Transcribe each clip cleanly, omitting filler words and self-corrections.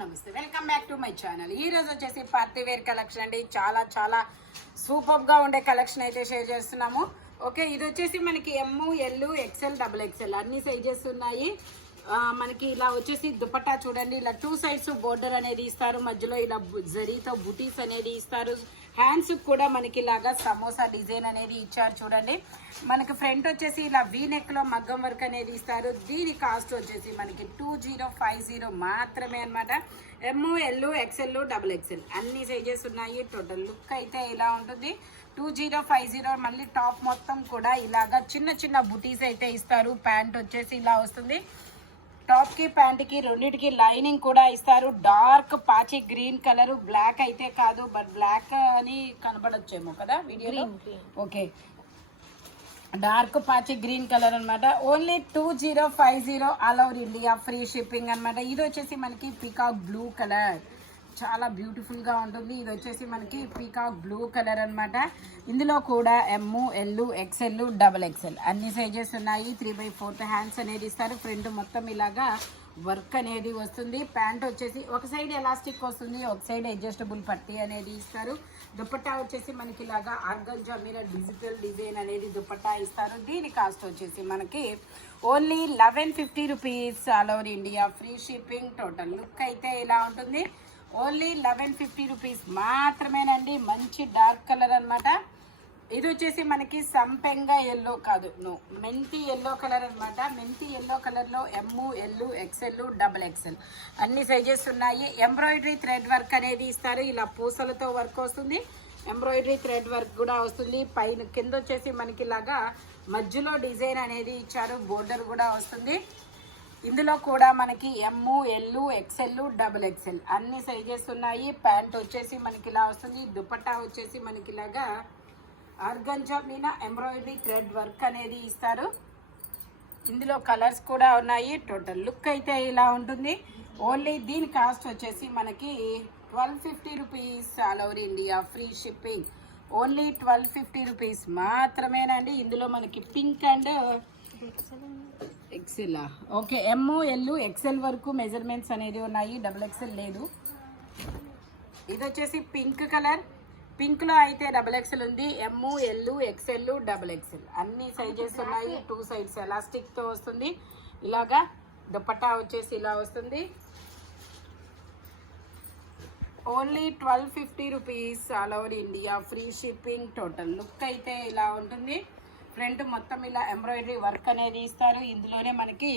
నమస్తే, welcome back to my channel. ఈ రోజు వచ్చేసి పార్టీ వేర్ కలెక్షన్ అండి. చాలా చాలా సూపర్ గా ఉండే కలెక్షన్ అయితే షేర్ చేస్తున్నాము. ఓకే, ఇది వచ్చేసి మనకి M, L, XL, double XL అన్ని సైజెస్ ఉన్నాయి. మనకి ఇలా వచ్చేసి దుపట్టా చూడండి, ఇలా 2 సైడ్స్ బోర్డర్ అనేది ఇస్తారు, మధ్యలో ఇలా జరీతో బుటీస్ అనేది ఇస్తారు. హ్యాండ్స్ కూడా మనకి ఇలాగా సమోసా డిజైన్ అనేది ఇచ్చారు చూడండి. మనకి ఫ్రంట్ వచ్చేసి ఇలా వీ నెక్ లో మగ్గం వర్క్ అనేది ఇస్తారు. దీని కాస్ట్ వచ్చేసి మనకి 2050 మాత్రమే అనమాట. M, L, XL, double XL అన్ని సైజెస్ ఉన్నాయి. టోటల్ లుక్ అయితే ఇలా ఉంటుంది. 2050. మళ్ళీ టాప్ మొత్తం కూడా ఇలాగా చిన్న చిన్న బుటీస్ అయితే ఇస్తారు. ప్యాంట్ వచ్చేసి ఇలా వస్తుంది. టాప్ కి ప్యాంట్ కి రెండింటికి లైనింగ్ కూడా ఇస్తారు. డార్క్ పాచి గ్రీన్ కలర్, బ్లాక్ అయితే కాదు, బట్ బ్లాక్ అని కనబడొచ్చేమో కదా వీడియోలో. ఓకే, డార్క్ పాచి గ్రీన్ కలర్ అనమాట. Only 2050 all over India, free shipping అనమాట. ఇది వచ్చేసి మనకి పీకాక్ బ్లూ కలర్, చాలా బ్యూటిఫుల్ గా ఉంటుంది. ఇది వచ్చేసి మనకి పీకాక్ బ్లూ కలర్ అనమాట. ఇందులో కూడా ఎమ్, ఎల్, ఎక్సెల్, డబుల్ ఎక్సెల్ అన్ని సైజెస్ ఉన్నాయి. 3/4 హ్యాండ్స్ అనేది ఇస్తారు. ఫ్రంట్ మొత్తం ఇలాగా వర్క్ అనేది వస్తుంది. ప్యాంట్ వచ్చేసి ఒక సైడ్ ఎలాస్టిక్ వస్తుంది, ఒక సైడ్ అడ్జస్టబుల్ పట్టీ అనేది ఇస్తారు. దుపట్టా వచ్చేసి మనకి ఇలాగా ఆర్గంజా మీద డిజిటల్ డిజైన్ అనేది దుపట్టా ఇస్తారు. దీని కాస్ట్ వచ్చేసి మనకి only 1150 rupees all over India, free shipping. Total look అయితే ఇలా ఉంటుంది. ఓన్లీ 1150 రూపీస్ మాత్రమేనండి. మంచి డార్క్ కలర్ అనమాట. ఇది వచ్చేసి మనకి సంపెంగ ఎల్లో కాదు, నో, మెంతి ఎల్లో కలర్ అనమాట. మెంతి ఎల్లో కలర్ లో ఎమ్, ఎల్, ఎక్సెల్, డబుల్ ఎక్సెల్ అన్ని సైజెస్ ఉన్నాయి. ఎంబ్రాయిడరీ థ్రెడ్ వర్క్ అనేది ఇస్తారు. ఇలా పూసలతో వర్క్ వస్తుంది. ఎంబ్రాయిడరీ థ్రెడ్ వర్క్ కూడా వస్తుంది. పైన కింద వచ్చేసి మనకి ఇలాగా మధ్యలో డిజైన్ అనేది ఇచ్చారు. బోర్డర్ కూడా వస్తుంది. ఇందులో కూడా మనకి M, L, XL, double XL అన్ని సైజెస్ ఉన్నాయి. ప్యాంట్ వచ్చేసి మనకి ఇలా వస్తుంది. దుపట్టా వచ్చేసి మనకి ఇలాగా ఆర్గంజా మీద ఎంబ్రాయిడరీ థ్రెడ్ వర్క్ అనేది ఇస్తారు. ఇందులో కలర్స్ కూడా ఉన్నాయి. టోటల్ లుక్ అయితే ఇలా ఉంటుంది. ఓన్లీ దీని కాస్ట్ వచ్చేసి మనకి 1250 rupees all over India, free shipping. Only 1250 rupees మాత్రమేనండి. ఇందులో మనకి pink and XL, okay, M, L, XL వరకు మెజర్మెంట్స్ అనేది ఉన్నాయి. డబుల్ ఎక్సెల్ లేదు. ఇది వచ్చేసి పింక్ కలర్. పింక్ లో అయితే డబుల్ ఎక్సెల్ ఉంది. ఎమ్, ఎల్, ఎక్సెల్, డబుల్ ఎక్సెల్ అన్ని సైజెస్ ఉన్నాయి. 2 సైడ్స్ ఎలాస్టిక్ తో వస్తుంది. ఇలాగా దుపట్టా వచ్చేసి ఇలా వస్తుంది. Only 1250 rupees all over India, free shipping. Total look అయితే ఇలా ఉంటుంది. ఫ్రంట్ మొత్తం ఇలా ఎంబ్రాయిడరీ వర్క్ అనేది ఇస్తారు. ఇందులోనే మనకి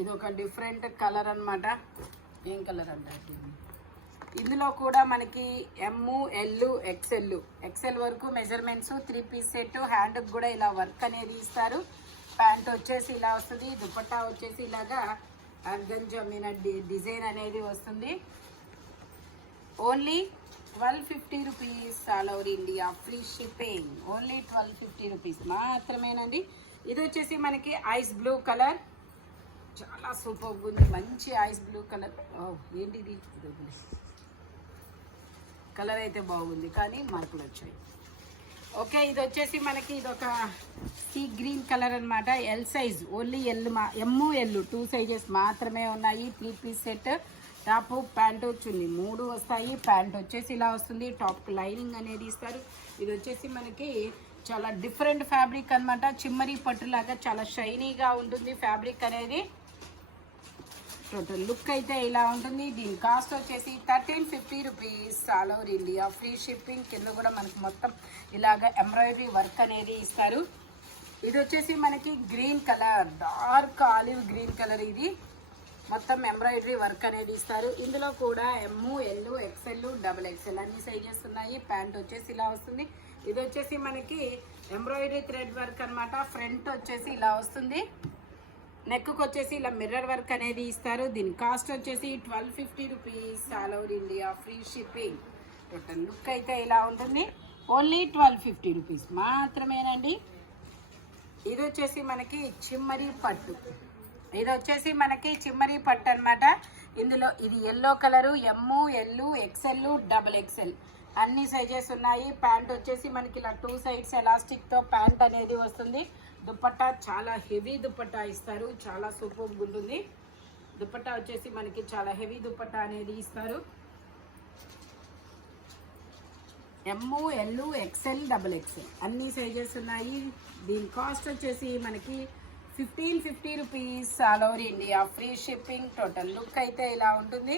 ఇది ఒక డిఫరెంట్ కలర్ అనమాట. ఏం కలర్ అంటే ఇందులో కూడా మనకి ఎమ్, ఎల్, ఎక్సెల్ వరకు మెజర్మెంట్స్. 3 piece set. హ్యాండ్ కూడా ఇలా వర్క్ అనేది ఇస్తారు. ప్యాంట్ వచ్చేసి ఇలా వస్తుంది. దుపట్టా వచ్చేసి ఇలాగా ఆర్గంజా మీద డిజైన్ అనేది వస్తుంది. Only 1250 rupees all over India, free shipping. Only 1250 rupees మాత్రమేనండి. ఇది వచ్చేసి మనకి ఐస్ బ్లూ కలర్, చాలా సూపర్గా ఉంది. మంచి ఐస్ బ్లూ కలర్. ఏంటిది, కలర్ అయితే బాగుంది కానీ మార్కులు వచ్చాయి. ఓకే, ఇది వచ్చేసి మనకి ఇదొక సీ గ్రీన్ కలర్ అనమాట. ఎల్ సైజ్, ఓన్లీ ఎల్, ఎమ్, ఎల్ 2 సైజెస్ మాత్రమే ఉన్నాయి. 3 పీస్ సెట్. టాప్, ప్యాంటు, చున్నీ 3 వస్తాయి. ప్యాంట్ వచ్చేసి ఇలా వస్తుంది. టాప్ లైనింగ్ అనేది ఇస్తారు. ఇది వచ్చేసి మనకి చాలా డిఫరెంట్ ఫ్యాబ్రిక్ అనమాట. చిమ్మరి పట్టులాగా చాలా షైనీగా ఉంటుంది ఫ్యాబ్రిక్ అనేది. టోటల్ లుక్ అయితే ఇలా ఉంటుంది. దీని కాస్ట్ వచ్చేసి 1350 rupees all over India, free shipping. కింద కూడా మనకి మొత్తం ఇలాగ ఎంబ్రాయిడరీ వర్క్ అనేది ఇస్తారు. ఇది వచ్చేసి మనకి green colour, dark olive green colour. ఇది మొత్తం ఎంబ్రాయిడరీ వర్క్ అనేది ఇస్తారు. ఇందులో కూడా ఎమ్, ఎల్, ఎక్సెల్, డబుల్ ఎక్సెల్ అన్ని సైజెస్ ఉన్నాయి. ప్యాంట్ వచ్చేసి ఇలా వస్తుంది. ఇది వచ్చేసి మనకి ఎంబ్రాయిడరీ థ్రెడ్ వర్క్ అనమాట. ఫ్రంట్ వచ్చేసి ఇలా వస్తుంది. నెక్కు వచ్చేసి ఇలా మిర్రర్ వర్క్ అనేది ఇస్తారు. దీని కాస్ట్ వచ్చేసి 1250 rupees all over India, free shipping. Total look అయితే ఇలా ఉంటుంది. ఓన్లీ 1250 రూపీస్ మాత్రమేనండి. ఇది వచ్చేసి మనకి చిమ్మరి పట్టు. ఇది వచ్చేసి మనకి చిమ్మరి పట్టు అనమాట. ఇందులో ఇది ఎల్లో కలరు. ఎమ్, ఎల్, ఎక్సెల్, డబుల్ ఎక్సెల్ అన్ని సైజెస్ ఉన్నాయి. ప్యాంట్ వచ్చేసి మనకి ఇలా 2 సైడ్స్ ఎలాస్టిక్ తో ప్యాంట్ అనేది వస్తుంది. దుపట్టా చాలా హెవీ దుపట్టా ఇస్తారు, చాలా సూపర్గా ఉంటుంది. దుపట్టా వచ్చేసి మనకి చాలా హెవీ దుపట్టా అనేది ఇస్తారు. ఎమ్, ఎల్, ఎక్స్ఎల్, డబుల్ ఎక్స్ఎల్ అన్ని సైజెస్ ఉన్నాయి. దీని కాస్ట్ వచ్చేసి మనకి 1550 rupees all over India, free shipping. Total look అయితే ఇలా ఉంటుంది.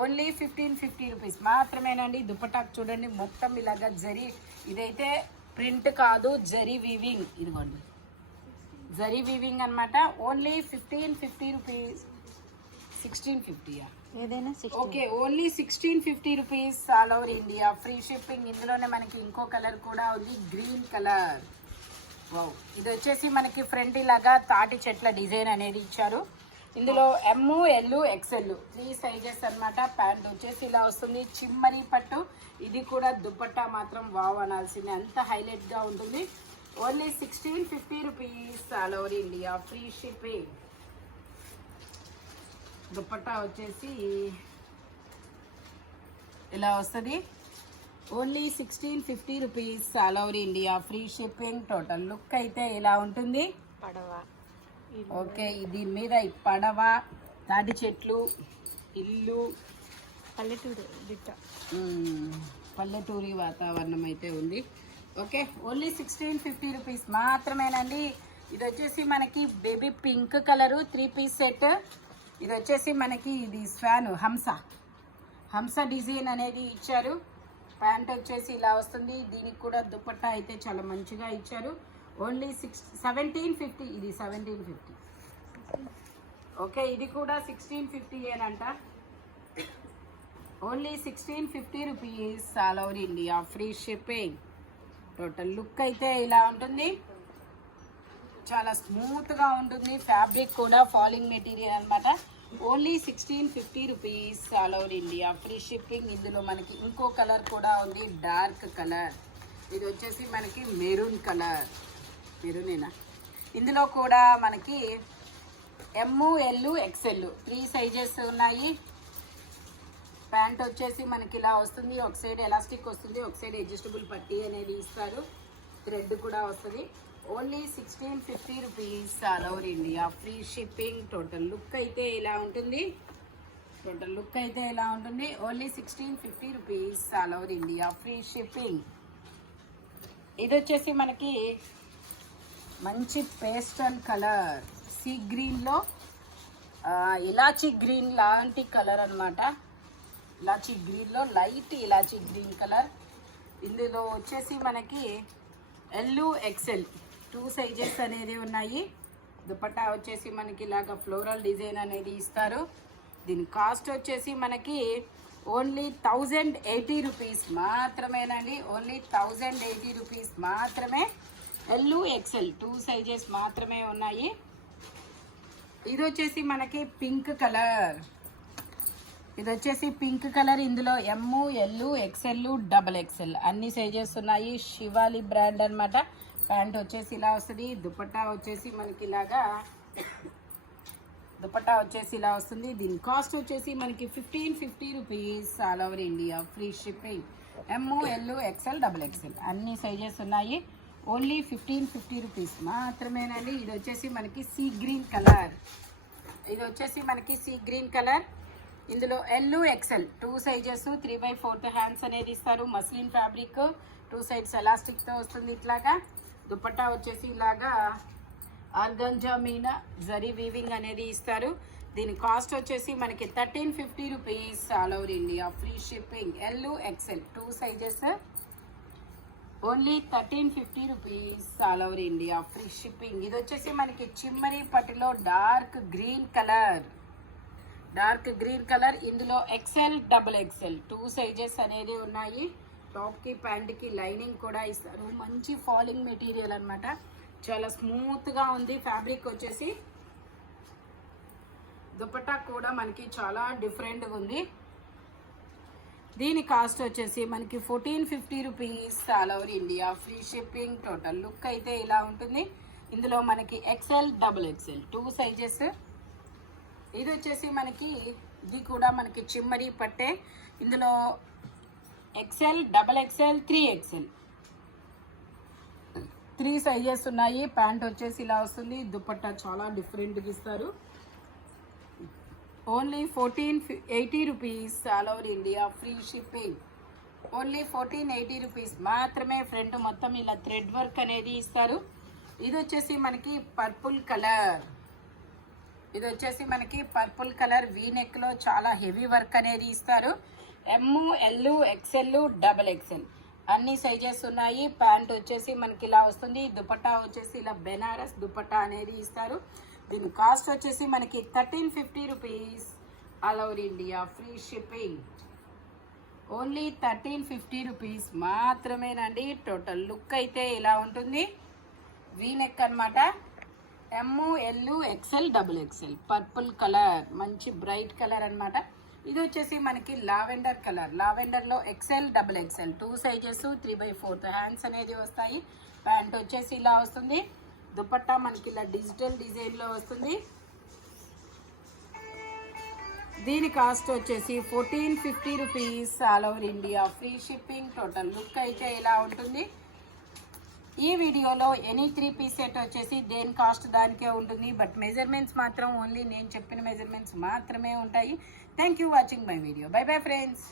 ఓన్లీ 1550 రూపీస్ మాత్రమేనండి. దుపట్టాకు చూడండి మొత్తం ఇలాగా జరీ, ఇదైతే ప్రింట్ కాదు, జరీ వీవింగ్. ఇదిగోండి జరీ వీవింగ్ అనమాట. Only 1550 rupees. 1650 ఏదైనా okay, only 1650 rupees all over India, free shipping. ఇందులోనే మనకి ఇంకో కలర్ కూడా ఉంది, గ్రీన్ కలర్. వావ్, ఇది వచ్చేసి మనకి ఫ్రంట్ ఇలాగా తాటి చెట్ల డిజైన్ అనేది ఇచ్చారు. ఇందులో ఎమ్, ఎల్, ఎక్స్ఎల్ 3 సైజెస్ అన్నమాట. ప్యాంట్ వచ్చేసి ఇలా వస్తుంది, చిమ్మరి పట్టు. ఇది కూడా దుపట్టా మాత్రం వావ్ అనాల్సింది, అంత హైలైట్గా ఉంటుంది. Only 1650 rupees all over India, free shipping. Dupatta వచ్చేసి ఇలా వస్తుంది. Only 1650 rupees all over India, free shipping. Total look అయితే ఇలా ఉంటుంది. పడవ ఓకే, దీని మీద ఈ పడవ, తాటి చెట్లు, ఇల్లు, పల్లెటూరు దిట్ట, పల్లెటూరి వాతావరణం అయితే ఉంది. ఓకే, ఓన్లీ 1650 రూపీస్ మాత్రమేనండి. ఇది వచ్చేసి మనకి baby pink colour 3 piece set. ఇది వచ్చేసి మనకి ఇది స్వాన్ హంస డిజైన్ అనేది ఇచ్చారు. ప్యాంట్ వచ్చేసి ఇలా వస్తుంది. దీనికి కూడా దుపట్టా అయితే చాలా మంచిగా ఇచ్చారు. ఓన్లీ 1750. ఇది 1750. ఓకే, ఇది కూడా 1650 ఏనంట. Only 1650 rupees all over India, free shipping. Total look అయితే ఇలా ఉంటుంది. చాలా స్మూత్గా ఉంటుంది. ఫ్యాబ్రిక్ కూడా ఫాలింగ్ మెటీరియల్ అనమాట. Only 1650 rupees all over India, free shipping. ఇందులో మనకి ఇంకో కలర్ కూడా ఉంది, డార్క్ కలర్. ఇది వచ్చేసి మనకి మెరూన్ కలర్. మెరూనేనా? ఇందులో కూడా మనకి ఎమ్, ఎల్, ఎక్స్ఎల్ 3 సైజెస్ ఉన్నాయి. ప్యాంట్ వచ్చేసి మనకి ఇలా వస్తుంది. ఒక సైడ్ ఎలాస్టిక్ వస్తుంది, ఒక సైడ్ అడ్జస్టబుల్ పట్టీ అనేది ఇస్తారు. థ్రెడ్ కూడా వస్తుంది. Only 1650 rupees all over India, free shipping. Total look అయితే ఇలా ఉంటుంది. Only 1650 rupees all over India, free shipping. ఇది వచ్చేసి మనకి మంచి పేస్టల్ కలర్, సీ గ్రీన్లో ఇలాచీ గ్రీన్ లాంటి కలర్ అనమాట. ఇలాచీ గ్రీన్లో లైట్ ఇలాచీ గ్రీన్ కలర్. ఇందులో వచ్చేసి మనకి ఎల్, ఎక్స్ఎల్ 2 సైజెస్ అనేది ఉన్నాయి. దుపట్టా వచ్చేసి మనకి ఇలాగ ఫ్లోరల్ డిజైన్ అనేది ఇస్తారు. దీని కాస్ట్ వచ్చేసి మనకి ఓన్లీ 1080 రూపీస్ మాత్రమేనండి. ఓన్లీ 1080 రూపీస్ మాత్రమే. ఎల్, ఎక్స్ఎల్ 2 సైజెస్ మాత్రమే ఉన్నాయి. ఇది వచ్చేసి మనకి పింక్ కలర్. ఇందులో ఎమ్, ఎల్, ఎక్స్ఎల్, డబల్ ఎక్స్ఎల్ అన్ని సైజెస్ ఉన్నాయి. శివాలి బ్రాండ్ అనమాట. ప్యాంట్ వచ్చేసి ఇలా వస్తుంది. దుపట్టా వచ్చేసి మనకి ఇలా వస్తుంది. దీని కాస్ట్ వచ్చేసి మనకి 1550 rupees all over India, free shipping. M, L, XL, double XL అన్ని సైజెస్ ఉన్నాయి. ఓన్లీ 1550 రూపీస్ మాత్రమేనండి. ఇది వచ్చేసి మనకి సీ గ్రీన్ కలర్. ఇందులో ఎల్, ఎక్స్ఎల్ 2 సైజెస్, 3/4 హ్యాండ్స్ అనేది ఇస్తారు. మస్లిన్ ఫ్యాబ్రిక్, 2 సైడ్స్ ఎలాస్టిక్తో వస్తుంది. ఇట్లాగా దుపట్టా వచ్చేసి ఇలాగా ఆర్గంజా మీన జరీ వీవింగ్ అనేది ఇస్తారు. దీని కాస్ట్ వచ్చేసి మనకి 1350 rupees all over India, free shipping. L, XL 2 sizes. Only 1350 rupees all over India, free shipping. ఇది వచ్చేసి మనకి చిమ్మరి పట్టులో డార్క్ గ్రీన్ కలర్. ఇందులో ఎక్స్ఎల్, డబుల్ ఎక్స్ఎల్ 2 సైజెస్ అనేది ఉన్నాయి. టాప్కి ప్యాంట్కి లైనింగ్ కూడా ఇస్తారు. మంచి ఫాలింగ్ మెటీరియల్ అనమాట. చాలా స్మూత్గా ఉంది ఫ్యాబ్రిక్ వచ్చేసి. దుపట్టా కూడా మనకి చాలా డిఫరెంట్గా ఉంది. దీని కాస్ట్ వచ్చేసి మనకి 1450 rupees all over India, free shipping. Total look అయితే ఇలా ఉంటుంది. ఇందులో మనకి ఎక్స్ఎల్, డబుల్ ఎక్స్ఎల్ 2 సైజెస్. ఇది వచ్చేసి మనకి ఇది కూడా మనకి చిమ్మరి పట్టే. ఇందులో XL, double XL, 3XL 3 sizes ఉన్నాయి. ప్యాంట్ వచ్చేసి ఇలా వస్తుంది. దుపట్టా చాలా డిఫరెంట్గా ఇస్తారు. Only 1480 rupees all over India free shipping. Only 1480 rupees మాత్రమే. ఫ్రంట్ మొత్తం ఇలా థ్రెడ్ వర్క్ అనేది ఇస్తారు. ఇది వచ్చేసి మనకి పర్పుల్ కలర్. ఇది వచ్చేసి మనకి పర్పుల్ కలర్ వీ నెక్ లో చాలా హెవీ వర్క్ అనేది ఇస్తారు. ఎమ్, ఎల్, ఎక్స్ఎల్, డబల్ ఎక్స్ఎల్ అన్ని సైజెస్ ఉన్నాయి. ప్యాంట్ వచ్చేసి మనకి ఇలా వస్తుంది. దుపట్టా వచ్చేసి ఇలా బెనారస్ దుపట్టా అనేది ఇస్తారు. దీని కాస్ట్ వచ్చేసి మనకి 1350 rupees all over India free shipping. Only 1350 rupees మాత్రమేనండి. టోటల్ లుక్ అయితే ఇలా ఉంటుంది. వీ నెక్ అనమాట. M, L, XL, double XL purple colour మంచి బ్రైట్ కలర్ అన్నమాట. ఇది వచ్చేసి మనకి లావెండర్ కలర్. లావెండర్లో XL, double XL 2 sizes 3/4 hands అనేది వస్తాయి. ప్యాంట్ వచ్చేసి ఇలా వస్తుంది. దుపట్టా మనకి ఇలా డిజిటల్ డిజైన్లో వస్తుంది. దీని కాస్ట్ వచ్చేసి 1450 rupees all over India free shipping. Total look అయితే ఇలా ఉంటుంది. ఈ వీడియోలో ఎనీ 3 పీస్ సెట్ వచ్చేసి దేని కాస్ట్ దానికే ఉంటుంది. బట్ మెజర్మెంట్స్ మాత్రం ఓన్లీ నేను చెప్పిన మెజర్మెంట్స్ మాత్రమే ఉంటాయి. Thank you watching my video. By bye friends.